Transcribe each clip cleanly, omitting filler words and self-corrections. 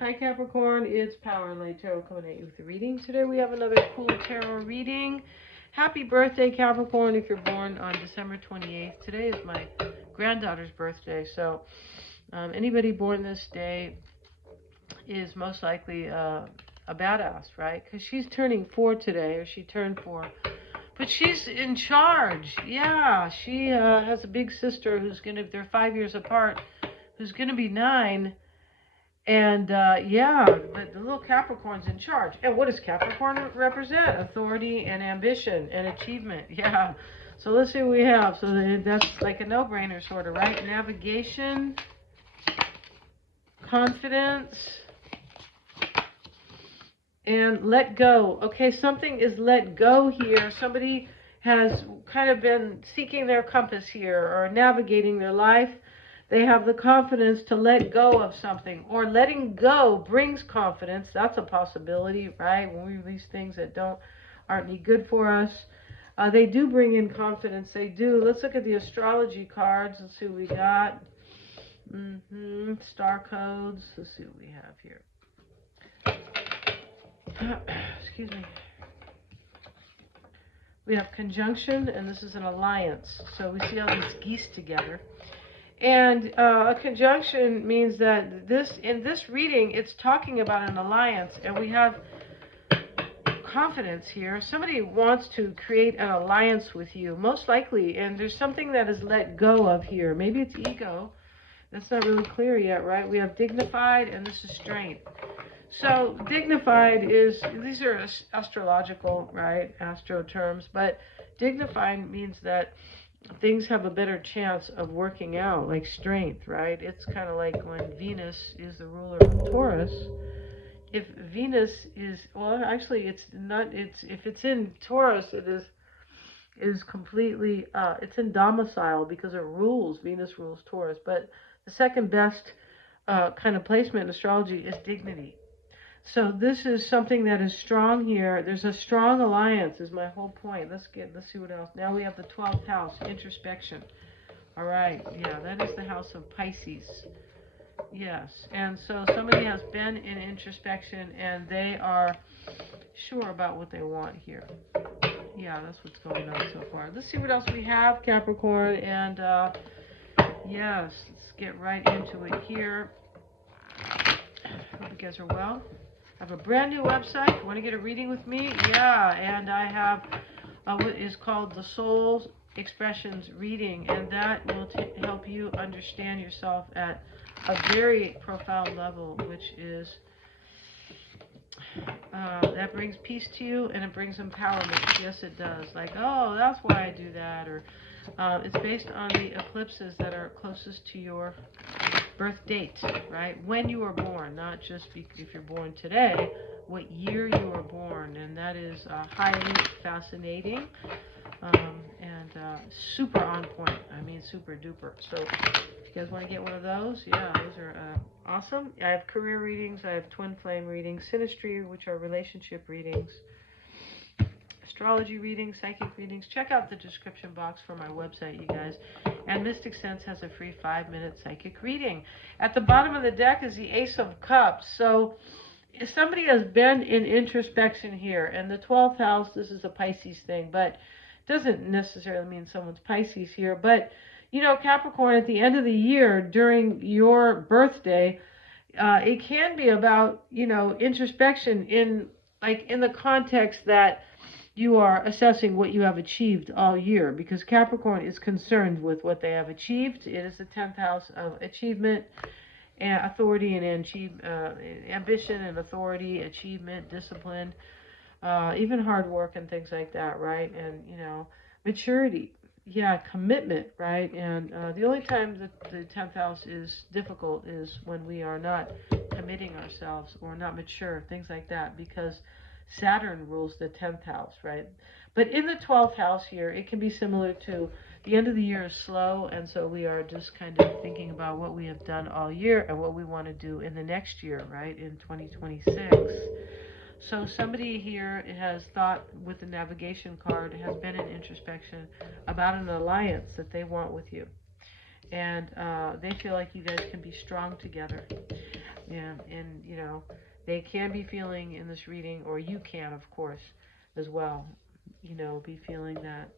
Hi Capricorn, it's Power and Light Tarot coming at you with a reading. Today we have another cool tarot reading. Happy birthday Capricorn if you're born on December 28th. Today is my granddaughter's birthday, so anybody born this day is most likely a badass, right? Because she's turning 4 today, or she turned 4. But she's in charge. Yeah, she has a big sister who's they're 5 years apart, who's gonna be 9. And yeah, the little Capricorn's in charge. And what does Capricorn represent? Authority and ambition and achievement. Yeah. So let's see what we have. So that's like a no-brainer sort of, right? Navigation, confidence, and let go. Okay, something is let go here. Somebody has kind of been seeking their compass here or navigating their life. They have the confidence to let go of something, or letting go brings confidence. That's a possibility, right? When we release things that aren't any good for us, they do bring in confidence. They do. Let's look at the astrology cards. Let's see what we got. Star codes. Let's see what we have here. Excuse me. We have conjunction, and this is an alliance. So we see all these geese together. And a conjunction means that in this reading, it's talking about an alliance, and we have confidence here. Somebody wants to create an alliance with you, most likely, and there's something that is let go of here. Maybe it's ego. That's not really clear yet, right? We have dignified, and this is strength. So dignified these are astrological, right, astro terms, but dignified means that things have a better chance of working out, like strength, right? It's kind of like when Venus is the ruler of Taurus. If Venus is, well, actually it's not, if it's in Taurus, it is completely, it's in domicile because it rules, Venus rules Taurus. But the second best kind of placement in astrology is dignity. So this is something that is strong here. There's a strong alliance is my whole point. Let's see what else. Now we have the 12th house, introspection. All right. Yeah, that is the house of Pisces. Yes. And so somebody has been in introspection and they are sure about what they want here. Yeah, that's what's going on so far. Let's see what else we have, Capricorn. And yes, let's get right into it here. Hope you guys are well. I have a brand new website. If you want to get a reading with me? Yeah, and I have what is called the Soul Expressions Reading, and that will help you understand yourself at a very profound level, which is that brings peace to you and it brings empowerment. Yes, it does. Like, oh, that's why I do that. Or it's based on the eclipses that are closest to your birth date, right? When you were born, not just if you're born today, what year you were born. And that is highly fascinating and super on point. I mean, super duper. So if you guys want to get one of those, yeah, those are awesome. I have career readings. I have twin flame readings, Synastry, which are relationship readings, astrology readings, psychic readings. Check out the description box for my website, you guys. And Mystic Sense has a free 5-minute psychic reading. At the bottom of the deck is the Ace of Cups. So if somebody has been in introspection here, and the 12th house, this is a Pisces thing, but it doesn't necessarily mean someone's Pisces here. But, you know, Capricorn, at the end of the year, during your birthday, it can be about, you know, introspection in the context that you are assessing what you have achieved all year, because Capricorn is concerned with what they have achieved. It is the 10th house of achievement and authority and ambition and authority, achievement, discipline, even hard work and things like that, right? And, you know, maturity. Yeah, commitment, right? And the only time that the 10th house is difficult is when we are not committing ourselves or not mature, things like that, because Saturn rules the 10th house, right? But in the 12th house here, it can be similar to the end of the year is slow, and so we are just kind of thinking about what we have done all year and what we want to do in the next year, right, in 2026. So somebody here has thought with the navigation card, has been in introspection about an alliance that they want with you. And they feel like you guys can be strong together. And you know, they can be feeling in this reading, or you can, of course, as well, you know, be feeling that.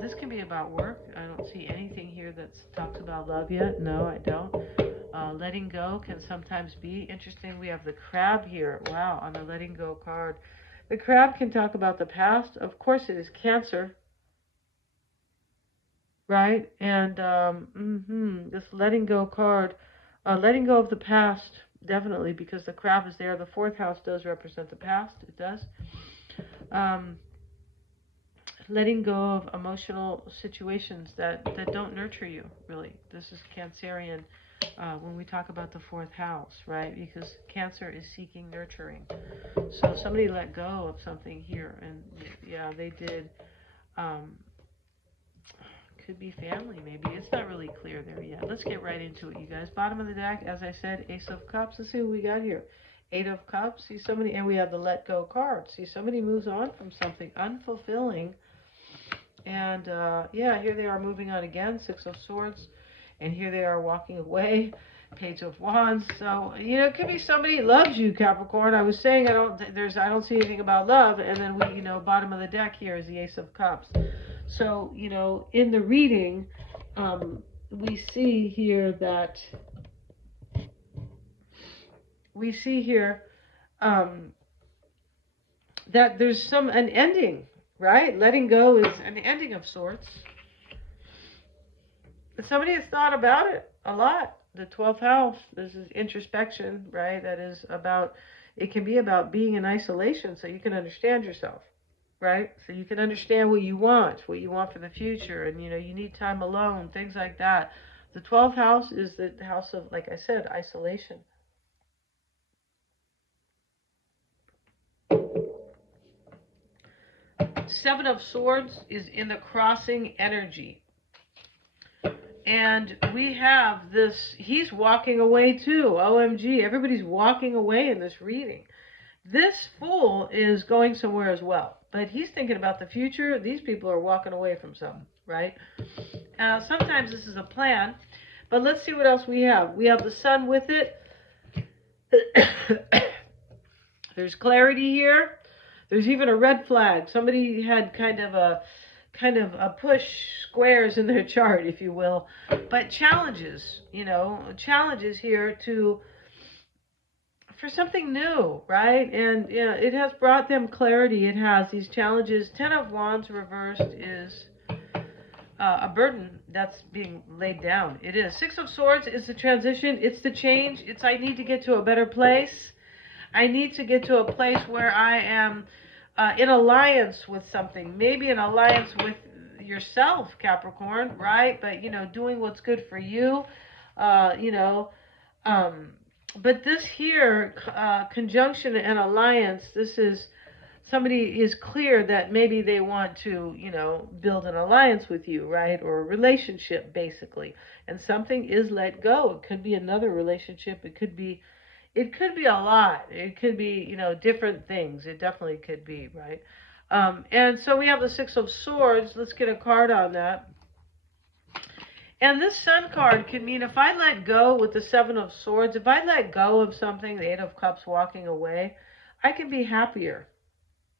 This can be about work. I don't see anything here that talks about love yet. No, I don't. Letting go can sometimes be interesting. We have the crab here. Wow, on the letting go card. The crab can talk about the past. Of course, it is Cancer, right? And this letting go card, letting go of the past, definitely, because the crab is there. The fourth house does represent the past. It does. Um, Letting go of emotional situations that don't nurture you, really. This is Cancerian when we talk about the fourth house, right? Because Cancer is seeking nurturing. So somebody let go of something here, and yeah, they did. Um, could be family, maybe. It's not really clear there yet. Let's get right into it, you guys. Bottom of the deck, as I said, Ace of Cups. Let's see what we got here. Eight of Cups. See somebody, and we have the Let Go card. See somebody moves on from something unfulfilling. And yeah, here they are moving on again. Six of Swords. And here they are walking away. Page of Wands. So, you know, it could be somebody loves you, Capricorn. I was saying I don't see anything about love, and then we, you know, bottom of the deck here is the Ace of Cups. So, you know, in the reading, we see here that that there's an ending, right? Letting go is an ending of sorts. Somebody has thought about it a lot. The 12th house, this is introspection, right? That is about, it can be about being in isolation so you can understand yourself, right? So you can understand what you want for the future, and you know, you need time alone, things like that. The 12th house is the house of, like I said, isolation. Seven of Swords is in the crossing energy. And we have this, he's walking away too. OMG, everybody's walking away in this reading. This Fool is going somewhere as well. But he's thinking about the future. These people are walking away from something, right? Sometimes this is a plan. But let's see what else we have. We have the Sun with it. There's clarity here. There's even a red flag. Somebody had kind of a push squares in their chart, if you will. But challenges, you know, challenges here for something new, right? And yeah, it has brought them clarity. It has these challenges. Ten of Wands reversed is a burden that's being laid down. It is. Six of Swords is the transition. It's the change. It's I need to get to a better place. I need to get to a place where I am in alliance with something. Maybe in alliance with yourself, Capricorn, right? But, you know, doing what's good for you, you know. But this here, conjunction and alliance, this is, somebody is clear that maybe they want to, you know, build an alliance with you, right? Or a relationship, basically. And something is let go. It could be another relationship. It could be a lot. It could be, you know, different things. It definitely could be, right? And so we have the Six of Swords. Let's get a card on that. And this Sun card can mean if I let go with the Seven of Swords, if I let go of something, the Eight of Cups walking away, I can be happier.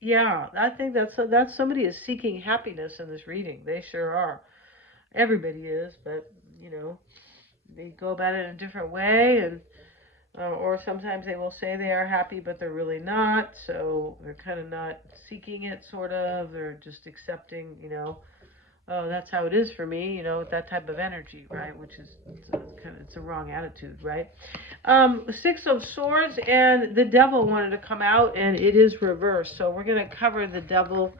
Yeah, I think that's somebody is seeking happiness in this reading. They sure are. Everybody is, but, you know, they go about it in a different way, and or sometimes they will say they are happy, but they're really not. So they're kind of not seeking it, sort of. They're just accepting, you know, oh, that's how it is for me, you know, that type of energy, right? Which is, it's a wrong attitude, right? Six of Swords, and the Devil wanted to come out, and it is reversed. So we're going to cover the Devil.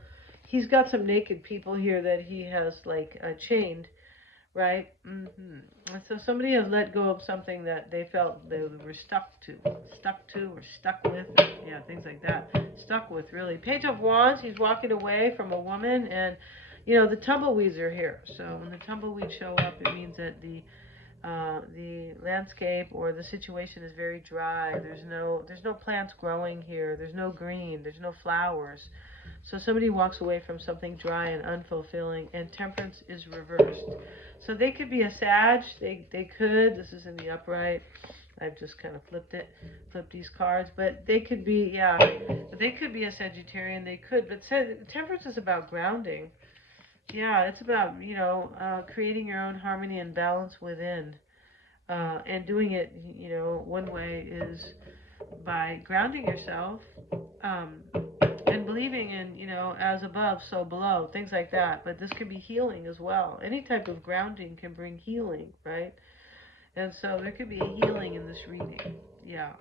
He's got some naked people here that he has, like, chained, right? And so somebody has let go of something that they felt they were stuck to, or stuck with, yeah, things like that. Stuck with, really. Page of Wands, he's walking away from a woman, and you know, the tumbleweeds are here. So when the tumbleweeds show up, it means that the landscape or the situation is very dry. There's no plants growing here. There's no green. There's no flowers. So somebody walks away from something dry and unfulfilling, and Temperance is reversed. So they could be a Sag. They could. This is in the upright. I've just kind of flipped these cards, but they could be, yeah, they could be a Sagittarian, they could, but Temperance is about grounding. Yeah, it's about, you know, creating your own harmony and balance within, and doing it, you know, one way is by grounding yourself, um, and believing in, you know, as above, so below, things like that. But this could be healing as well. Any type of grounding can bring healing, right? And so there could be a healing in this reading. Yeah.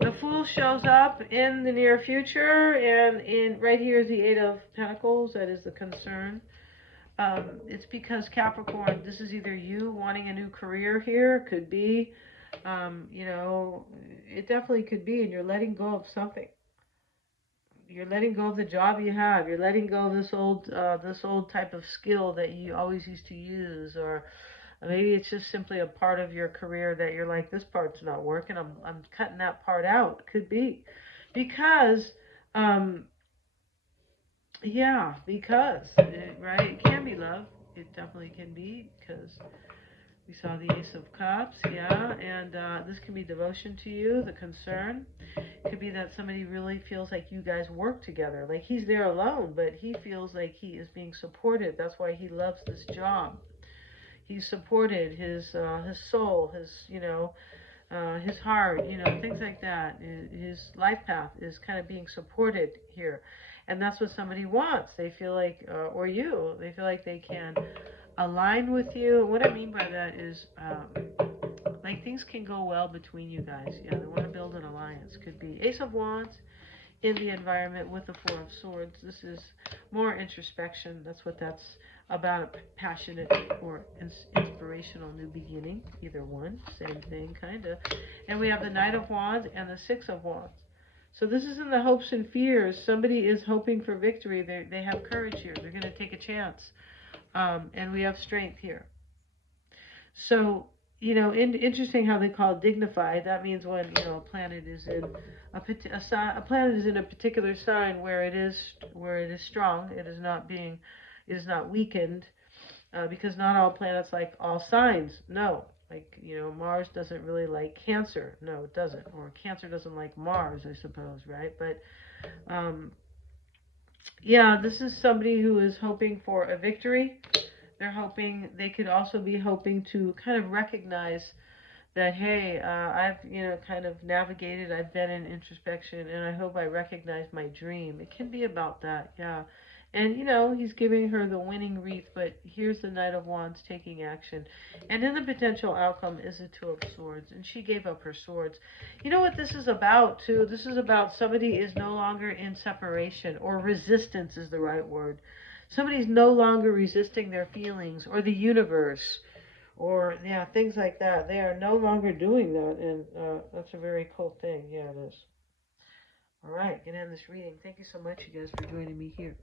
The Fool shows up in the near future, and in right here is the Eight of Pentacles. That is the concern. It's because Capricorn, this is either you wanting a new career here, could be, you know, it definitely could be, and you're letting go of something. You're letting go of the job you have. You're letting go of this old type of skill that you always used to use, or maybe it's just simply a part of your career that you're like, this part's not working. I'm cutting that part out. Could be because, yeah, because right, it can be love. It definitely can be, because we saw the Ace of Cups, yeah, and this can be devotion to you, the concern. It could be that somebody really feels like you guys work together. Like he's there alone, but he feels like he is being supported. That's why he loves this job. He's supported, his soul, his, you know, his heart, you know, things like that. His life path is kind of being supported here. And that's what somebody wants. They feel like, or you, they feel like they can align with you. What I mean by that is, like things can go well between you guys. Yeah, they want to build an alliance. Could be Ace of Wands in the environment with the Four of Swords. This is more introspection. That's what that's about, a passionate or inspirational new beginning. Either one, same thing, kind of. And we have the Knight of Wands and the Six of Wands. So this is in the hopes and fears. Somebody is hoping for victory. They have courage here. They're going to take a chance. And we have strength here. So, you know, interesting how they call it dignified. That means when, you know, a planet is in a planet is in a particular sign where it is strong. It is not weakened, because not all planets like all signs. No, like, you know, Mars doesn't really like Cancer. No, it doesn't. Or Cancer doesn't like Mars, I suppose, right? But yeah, this is somebody who is hoping for a victory. They're hoping, they could also be hoping to kind of recognize that, hey, I've, you know, kind of navigated, I've been in introspection, and I hope I recognize my dream. It can be about that, yeah. And, you know, he's giving her the winning wreath, but here's the Knight of Wands taking action. And in the potential outcome is the Two of Swords, and she gave up her swords. You know what this is about, too? This is about somebody is no longer in separation, or resistance is the right word. Somebody's no longer resisting their feelings, or the universe, or, yeah, things like that. They are no longer doing that, and that's a very cool thing. Yeah, it is. All right, gonna end this reading. Thank you so much, you guys, for joining me here.